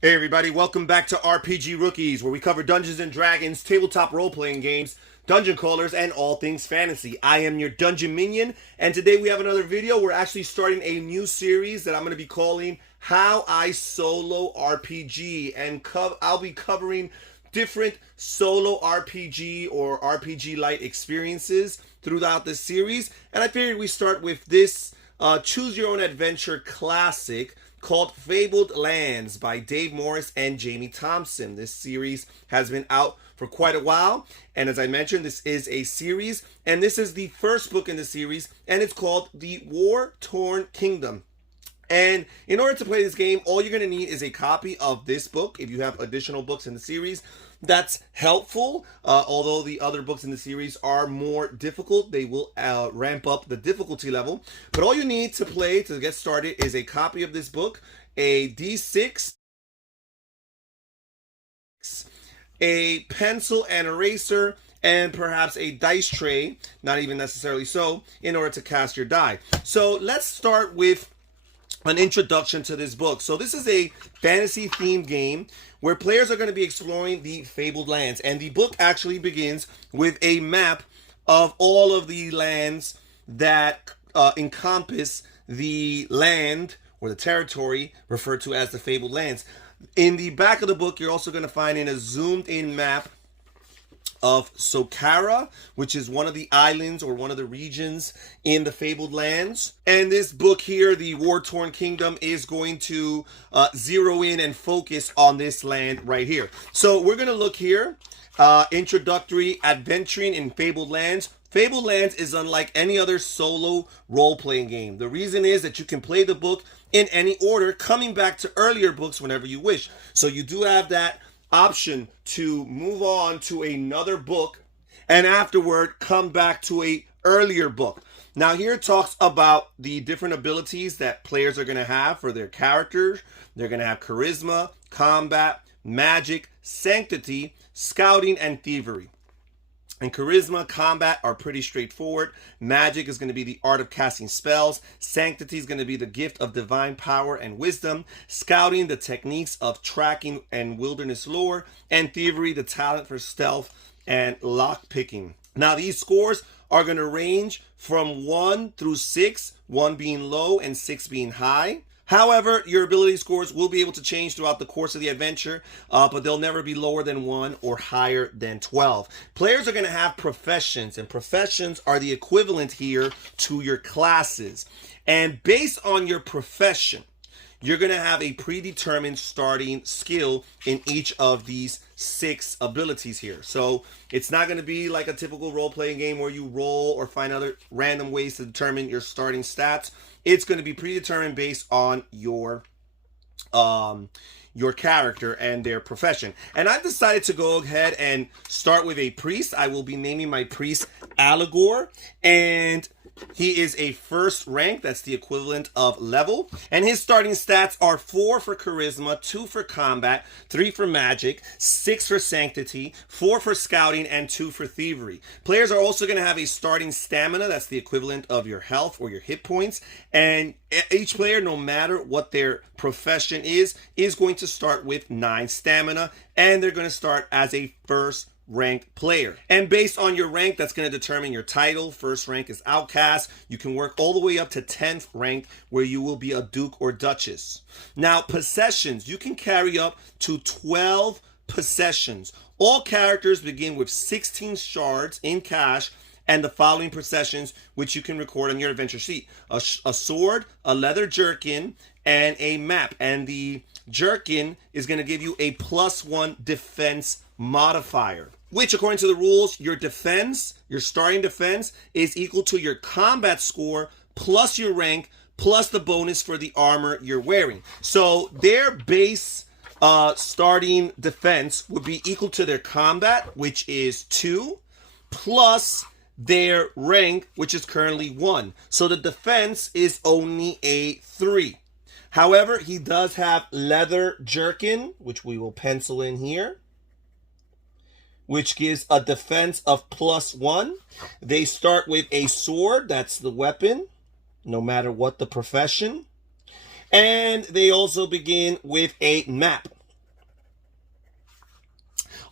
Hey everybody, welcome back to RPG Rookies, where we cover Dungeons & Dragons, tabletop role-playing games, dungeon crawlers, and all things fantasy. I am your dungeon minion, and today we have another video. We're actually starting a new series that I'm going to be calling How I Solo RPG, and I'll be covering different solo RPG or RPG-light experiences throughout this series, and I figured we start with this Choose Your Own Adventure classic called Fabled Lands by Dave Morris and Jamie Thompson. This series has been out for quite a while, and as I mentioned, this is a series, and this is the first book in the series, and it's called The War-Torn Kingdom. And in order to play this game, all you're going to need is a copy of this book. If you have additional books in the series, that's helpful. Although the other books in the series are more difficult, they will ramp up the difficulty level. But all you need to play to get started is a copy of this book, a D6, a pencil and eraser, and perhaps a dice tray, not even necessarily so, in order to cast your die. So let's start with an introduction to this book. So this is a fantasy themed game where players are going to be exploring the Fabled Lands, and the book actually begins with a map of all of the lands that encompass the land or the territory referred to as the Fabled Lands. In the back of the book, you're also going to find a zoomed in map of Sokara, which is one of the islands or one of the regions in the Fabled Lands. And this book here, The War-Torn Kingdom, is going to zero in and focus on this land right here. So we're going to look here, introductory adventuring in Fabled Lands. Fabled Lands is unlike any other solo role-playing game. The reason is that you can play the book in any order, coming back to earlier books whenever you wish. So you do have that option to move on to another book and afterward come back to a earlier book. Now here it talks about the different abilities that players are going to have for their characters. They're going to have charisma, combat, magic, sanctity, scouting, and thievery. And charisma, combat are pretty straightforward. Magic is going to be the art of casting spells. Sanctity is going to be the gift of divine power and wisdom. Scouting, the techniques of tracking and wilderness lore. And thievery, the talent for stealth and lock picking. Now these scores are going to range from 1 through 6, 1 being low and 6 being high. However, your ability scores will be able to change throughout the course of the adventure, but they'll never be lower than 1 or higher than 12. Players are going to have professions, and professions are the equivalent here to your classes. And based on your profession, you're going to have a predetermined starting skill in each of these 6 abilities here. So it's not going to be like a typical role-playing game where you roll or find other random ways to determine your starting stats. It's going to be predetermined based on your character and their profession. And I've decided to go ahead and start with a priest. I will be naming my priest Allegor, and he is a first rank. That's the equivalent of level. And his starting stats are 4 for charisma, 2 for combat, 3 for magic, 6 for sanctity, 4 for scouting, and 2 for thievery. Players are also going to have a starting stamina. That's the equivalent of your health or your hit points. And each player, no matter what their profession is going to start with 9 stamina. And they're going to start as a first rank player. And based on your rank, that's going to determine your title. First rank is outcast. You can work all the way up to 10th rank, where you will be a duke or duchess. Now, possessions. You can carry up to 12 possessions. All characters begin with 16 shards in cash and the following possessions, which you can record on your adventure sheet: a sword, a leather jerkin, and a map. And the jerkin is going to give you a +1 defense modifier, which, according to the rules, your defense, your starting defense, is equal to your combat score plus your rank plus the bonus for the armor you're wearing. So their base starting defense would be equal to their combat, which is 2, plus their rank, which is currently 1. So the defense is only a 3. However, he does have leather jerkin, which we will pencil in here, which gives a defense of +1. They start with a sword, that's the weapon, no matter what the profession. And they also begin with a map.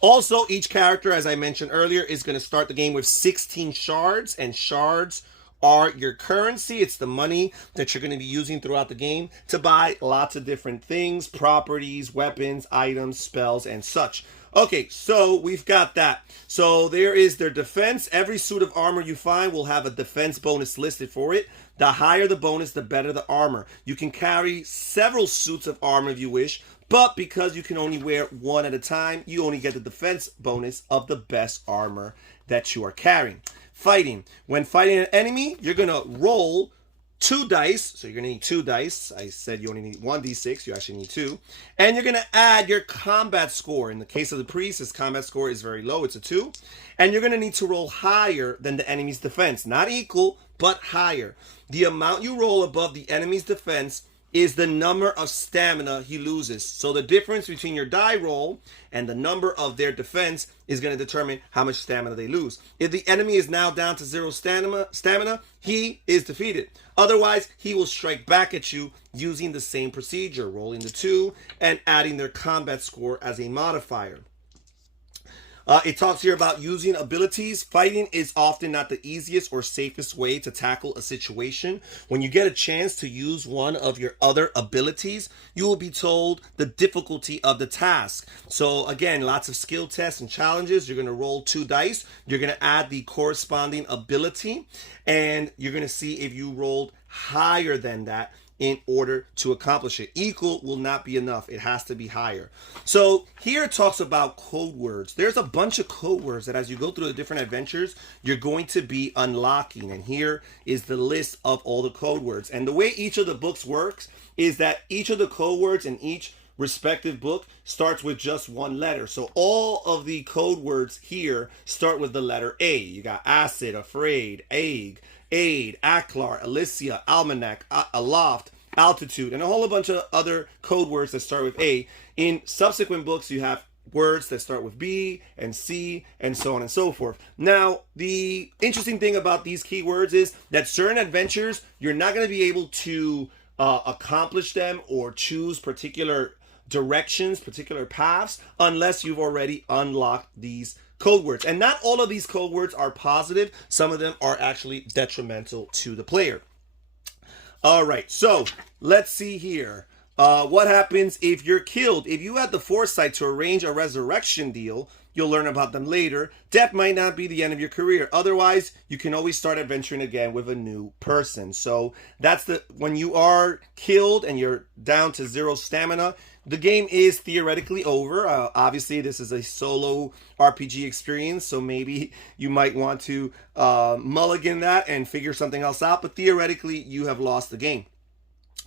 Also, each character, as I mentioned earlier, is going to start the game with 16 shards, and shards are your currency. It's the money that you're going to be using throughout the game to buy lots of different things, properties, weapons, items, spells, and such. Okay, so we've got that. So there is their defense. Every suit of armor you find will have a defense bonus listed for it. The higher the bonus, the better the armor. You can carry several suits of armor if you wish, but because you can only wear one at a time, you only get the defense bonus of the best armor that you are carrying. Fighting. When fighting an enemy, you're going to roll 2 dice. So you're going to need 2 dice. I said you only need 1d6. You actually need 2. And you're going to add your combat score. In the case of the priest, his combat score is very low. It's a 2. And you're going to need to roll higher than the enemy's defense. Not equal, but higher. The amount you roll above the enemy's defense is the number of stamina he loses. So the difference between your die roll and the number of their defense is going to determine how much stamina they lose. If the enemy is now down to 0 stamina, he is defeated. Otherwise, he will strike back at you using the same procedure, rolling the 2 and adding their combat score as a modifier. It talks here about using abilities. Fighting is often not the easiest or safest way to tackle a situation. When you get a chance to use one of your other abilities, you will be told the difficulty of the task. So again, lots of skill tests and challenges. You're going to roll 2 dice. You're going to add the corresponding ability, and you're going to see if you rolled higher than that in order to accomplish it. Equal will not be enough. It has to be higher. So here it talks about code words. There's a bunch of code words that as you go through the different adventures, you're going to be unlocking. And here is the list of all the code words. And the way each of the books works is that each of the code words in each respective book starts with just one letter. So all of the code words here start with the letter A. You got acid, afraid, aid, Aklar, Alicia, Almanac, Aloft, Altitude, and a whole bunch of other code words that start with A. In subsequent books, you have words that start with B and C and so on and so forth. Now, the interesting thing about these keywords is that certain adventures, you're not going to be able to accomplish them or choose particular directions, particular paths, unless you've already unlocked these code words. And not all of these code words are positive. Some of them are actually detrimental to the player. All right, so let's see here. What happens if you're killed? If you had the foresight to arrange a resurrection deal, you'll learn about them later. Death might not be the end of your career. Otherwise, you can always start adventuring again with a new person. So that's when you are killed and you're down to 0 stamina, the game is theoretically over. Obviously, this is a solo RPG experience, so maybe you might want to mulligan that and figure something else out. But theoretically, you have lost the game.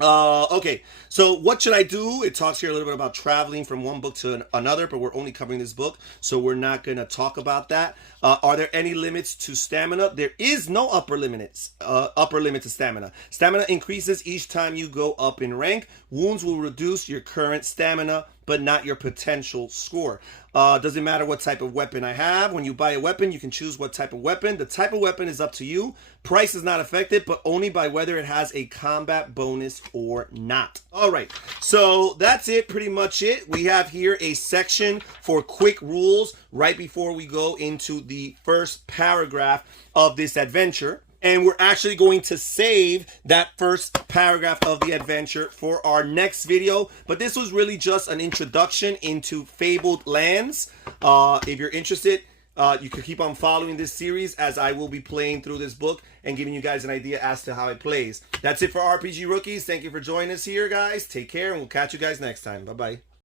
Okay, so what should I do? It talks here a little bit about traveling from one book to another, but we're only covering this book, so we're not going to talk about that. Are there any limits to stamina? There is no upper limit to stamina. Stamina increases each time you go up in rank. Wounds will reduce your current stamina, but not your potential score. Doesn't matter what type of weapon I have. When you buy a weapon, you can choose what type of weapon. The type of weapon is up to you. Price is not affected, but only by whether it has a combat bonus or not. All right, so that's it, pretty much it. We have here a section for quick rules right before we go into the first paragraph of this adventure. And we're actually going to save that first paragraph of the adventure for our next video. But this was really just an introduction into Fabled Lands. If you're interested, you can keep on following this series as I will be playing through this book and giving you guys an idea as to how it plays. That's it for RPG Rookies. Thank you for joining us here, guys. Take care, and we'll catch you guys next time. Bye-bye.